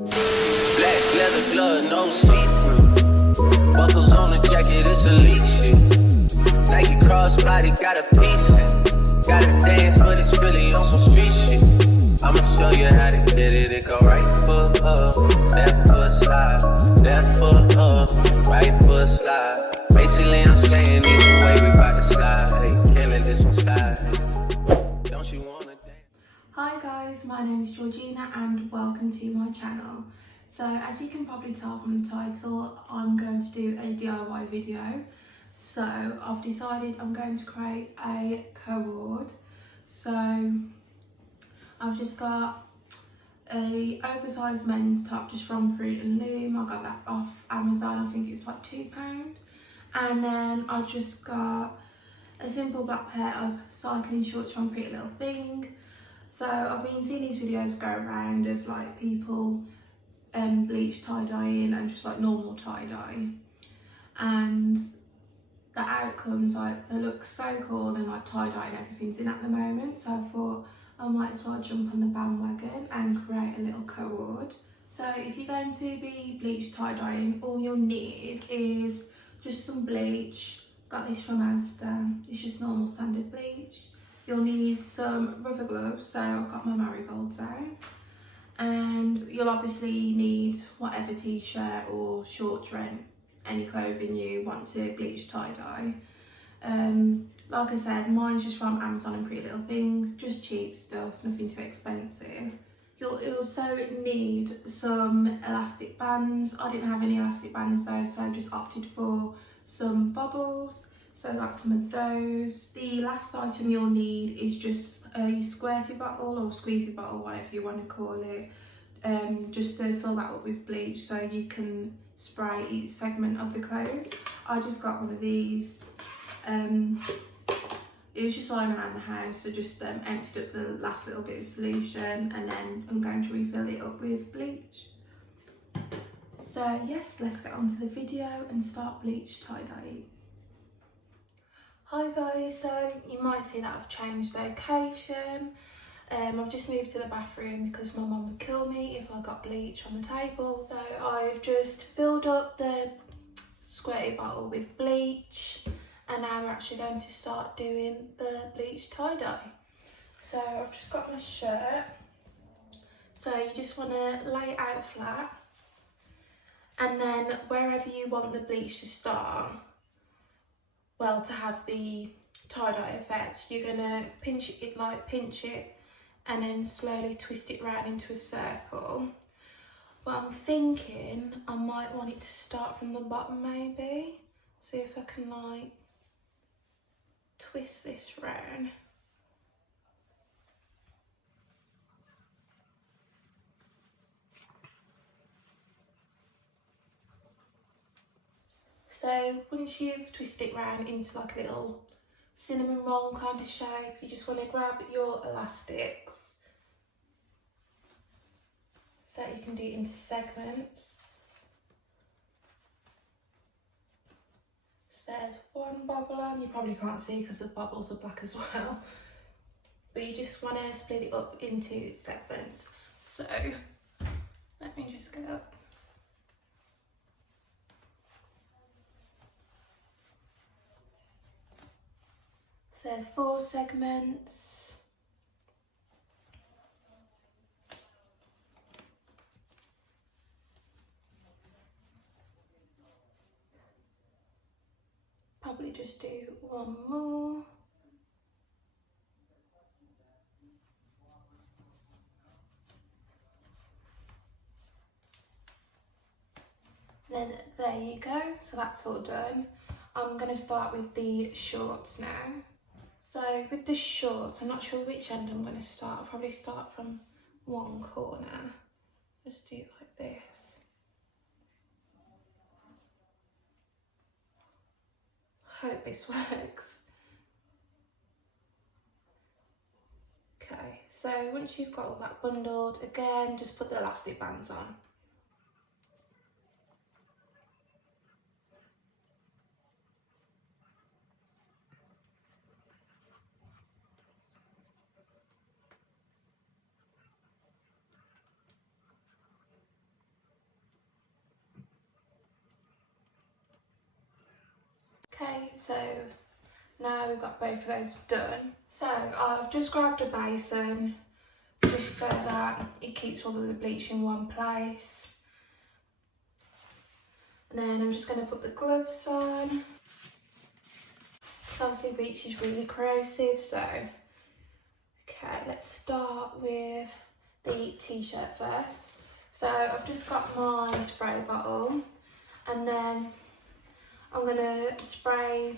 Black leather glove, no see-through. Buckles on the jacket, it's elite shit. Nike crossbody, got a piece in. Gotta dance, but it's really on some street shit. I'ma show you how to get it. It go right foot up, left foot slide, left foot up, right foot slide. Basically, I'm saying either way, we bout to slide. Hey, killing this one slide. Don't you wanna dance? Hi guys, my name is Georgina and welcome to my channel. So as you can probably tell from the title, I'm going to do a DIY video. So I've decided I'm going to create a cord. So I've just got a oversized men's top just from Fruit and Loom. I got that off Amazon, I think it's like £2. And then I just got a simple black pair of cycling shorts from Pretty Little Thing. So I've been seeing these videos go around of like people bleach tie-dyeing and just like normal tie-dye, and the outcomes, like, they look so cool, and like tie-dye and everything's in at the moment, so I thought I might as well jump on the bandwagon and create a little cord. So if you're going to be bleach tie-dyeing, all you'll need is just some bleach. Got this from Asda, it's just normal standard bleach. You'll need some rubber gloves, so I've got my marigolds out. And you'll obviously need whatever t-shirt or shorts, rent, any clothing you want to bleach tie-dye. Like I said, mine's just from Amazon and Pretty Little Thing, just cheap stuff, nothing too expensive. You'll also need some elastic bands. I didn't have any elastic bands though, so I just opted for some bobbles. So I got some of those. The last item you'll need is just a squirty bottle or squeezy bottle, whatever you want to call it, just to fill that up with bleach so you can spray each segment of the clothes. I just got one of these. It was just lying around the house, so just emptied up the last little bit of solution, and then I'm going to refill it up with bleach. So yes, let's get on to the video and start bleach tie-dyeing. Hi guys, so you might see that I've changed location. I've just moved to the bathroom because my mum would kill me if I got bleach on the table. So I've just filled up the squirty bottle with bleach, and now we're actually going to start doing the bleach tie-dye. So I've just got my shirt. So you just want to lay it out flat, and then wherever you want the bleach to start, well, to have the tie-dye effect, you're gonna pinch it and then slowly twist it round into a circle. But I'm thinking I might want it to start from the bottom maybe. See if I can like twist this round. So once you've twisted it round into like a little cinnamon roll kind of shape, you just want to grab your elastics so you can do it into segments. So there's one bobble on, you probably can't see because the bobbles are black as well, but you just want to split it up into segments. So let me just get up. So there's 4 segments. Probably just do one more. Then there you go, so that's all done. I'm going to start with the shorts now. So with the shorts, I'm not sure which end I'm going to start. I'll probably start from one corner. Just do it like this. Hope this works. Okay, so once you've got all that bundled, again, just put the elastic bands on. so now we've got both of those done. So I've just grabbed a basin just so that it keeps all of the bleach in one place. And then I'm just going to put the gloves on. So obviously bleach is really corrosive, so okay, let's start with the t-shirt first. So I've just got my spray bottle, and then I'm going to spray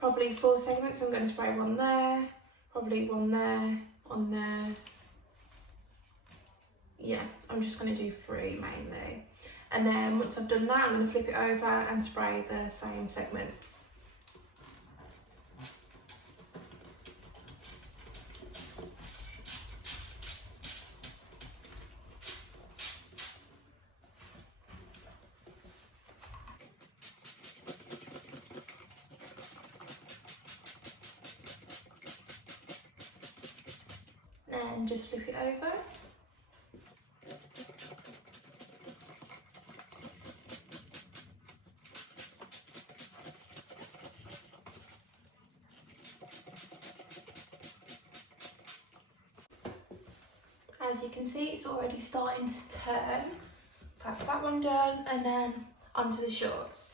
probably 4 segments. I'm going to spray one there, probably one there, one there. Yeah, I'm just going to do 3 mainly. And then once I've done that, I'm going to flip it over and spray the same segments. And just flip it over. As you can see, it's already starting to turn. So that's that one done, and then onto the shorts.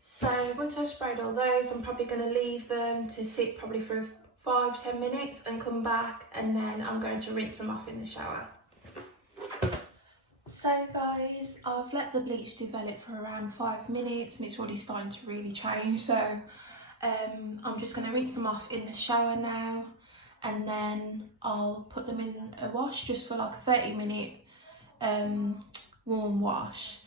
So once I've sprayed all those, I'm probably going to leave them to sit probably for 5-10 minutes and come back, and then I'm going to rinse them off in the shower. So guys, I've let the bleach develop for around 5 minutes and it's already starting to really change. So I'm just going to rinse them off in the shower now, and then I'll put them in a wash just for like a 30-minute warm wash,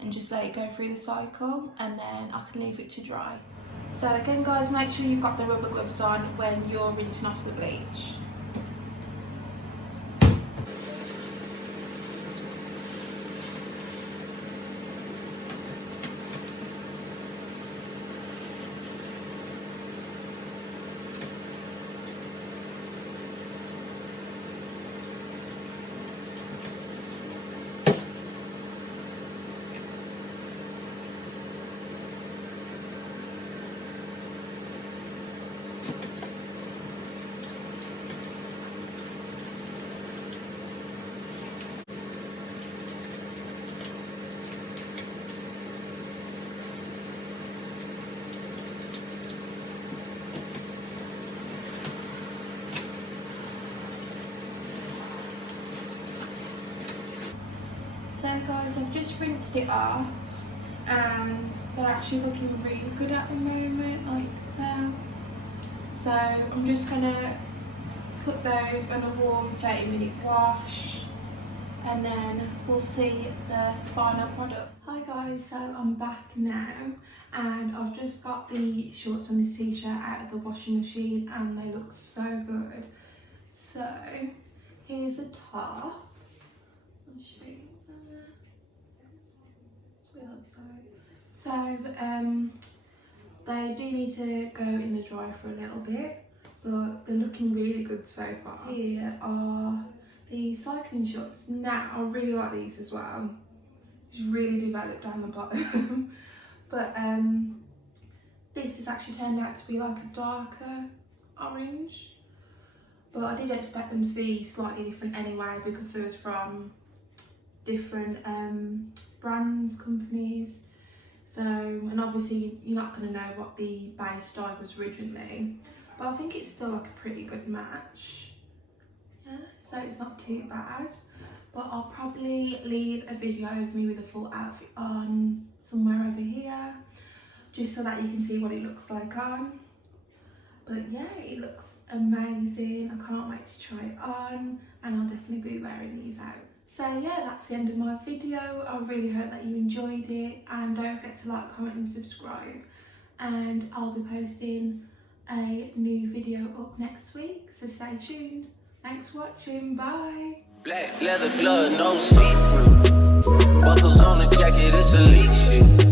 and just let it go through the cycle, and then I can leave it to dry. So again guys, make sure you've got the rubber gloves on when you're rinsing off the bleach. So guys, I've just rinsed it off and they're actually looking really good at the moment, like you can tell. So I'm just gonna put those on a warm 30-minute wash, and then we'll see the final product. Hi guys, so I'm back now and I've just got the shorts and the t-shirt out of the washing machine and they look so good. So here's the top. I'll show you. So they do need to go in the dryer for a little bit, but they're looking really good so far. Here are the cycling shorts. Now I really like these as well. It's really developed down the bottom. But this has actually turned out to be like a darker orange, but I did expect them to be slightly different anyway because they was from different brands, companies. So, and obviously you're not going to know what the base dye was originally, but I think it's still like a pretty good match. Yeah, so it's not too bad. But I'll probably leave a video of me with a full outfit on somewhere over here, just so that you can see what it looks like on. But yeah, it looks amazing. I can't wait to try it on, and I'll definitely be wearing these out. So yeah, that's the end of my video. I really hope that you enjoyed it, and don't forget to like, comment and subscribe, and I'll be posting a new video up next week, so stay tuned. Thanks for watching, bye. Black leather glove, no see-through. Buckles on the jacket, it's elite shit.